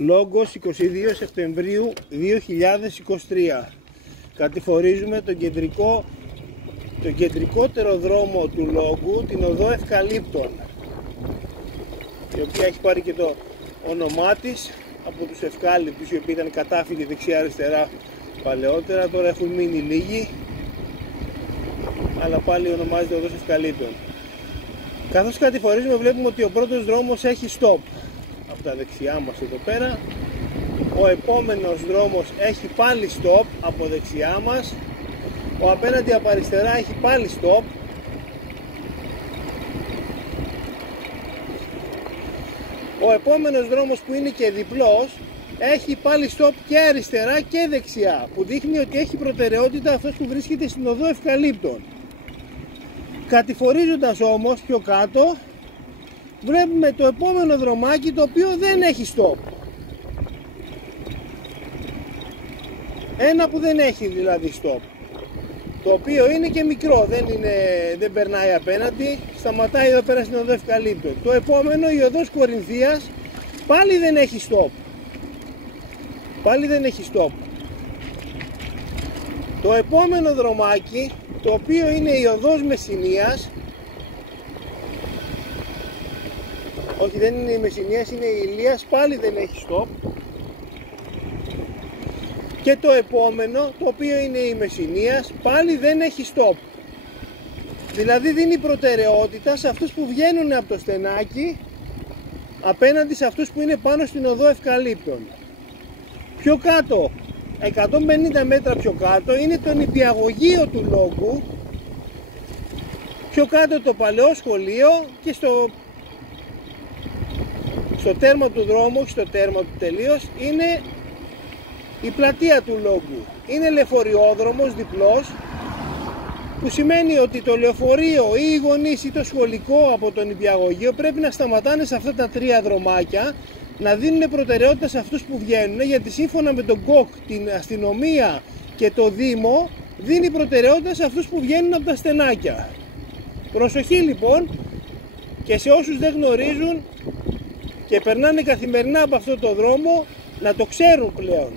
Λόγκος 22 Σεπτεμβρίου 2023. Κατηφορίζουμε τον κεντρικότερο δρόμο του Λόγκου, την οδό Ευκαλύπτων, η οποία έχει πάρει και το όνομά της από τους Ευκάλυπτους, οι οποίοι ήταν κατάφυγοι δεξιά-αριστερά παλαιότερα. Τώρα έχουν μείνει λίγοι, αλλά πάλι ονομάζεται οδός Ευκαλύπτων. Καθώς κατηφορίζουμε, βλέπουμε ότι ο πρώτος δρόμος έχει stop από τα δεξιά μας εδώ πέρα. Ο επόμενος δρόμος έχει πάλι stop από δεξιά μας. Ο απέναντι από αριστερά έχει πάλι stop. Ο επόμενος δρόμος, που είναι και διπλός, έχει πάλι stop και αριστερά και δεξιά, που δείχνει ότι έχει προτεραιότητα αυτός που βρίσκεται στην οδό Ευκαλύπτων. Κατηφορίζοντας όμως πιο κάτω, βλέπουμε το επόμενο δρομάκι, το οποίο δεν έχει stop. Ένα που δεν έχει δηλαδή stop, το οποίο είναι και μικρό, δεν περνάει απέναντι, σταματάει εδώ πέρα στην οδό Ευκαλύπτων. Το επόμενο, η οδός Κορινθίας, πάλι δεν έχει stop. Το επόμενο δρομάκι, το οποίο είναι η οδός Μεσσηνίας, όχι, δεν είναι η Μεσσηνίας, είναι η Ηλίας, πάλι δεν έχει stop. Και το επόμενο, το οποίο είναι η Μεσσηνίας, πάλι δεν έχει stop. Δηλαδή δίνει προτεραιότητα σε αυτούς που βγαίνουν από το στενάκι απέναντι σε αυτούς που είναι πάνω στην οδό Ευκαλύπτων. Πιο κάτω, 150 μέτρα πιο κάτω, είναι το νηπιαγωγείο του Λόγκου. Πιο κάτω το παλαιό σχολείο και στο τέρμα του δρόμου, στο τέρμα του τελείως, είναι η πλατεία του Λόγκου. Είναι λεωφοριόδρομος διπλός, που σημαίνει ότι το λεωφορείο ή οι γονείς ή το σχολικό από το νηπιαγωγείο πρέπει να σταματάνε σε αυτά τα τρία δρομάκια, να δίνουν προτεραιότητα σε αυτούς που βγαίνουν, γιατί σύμφωνα με τον ΚΟΚ, την αστυνομία και το Δήμο, δίνει προτεραιότητα σε αυτούς που βγαίνουν από τα στενάκια. Προσοχή λοιπόν, και σε όσους δεν γνωρίζουν και περνάνε καθημερινά από αυτό το δρόμο, να το ξέρουν πλέον.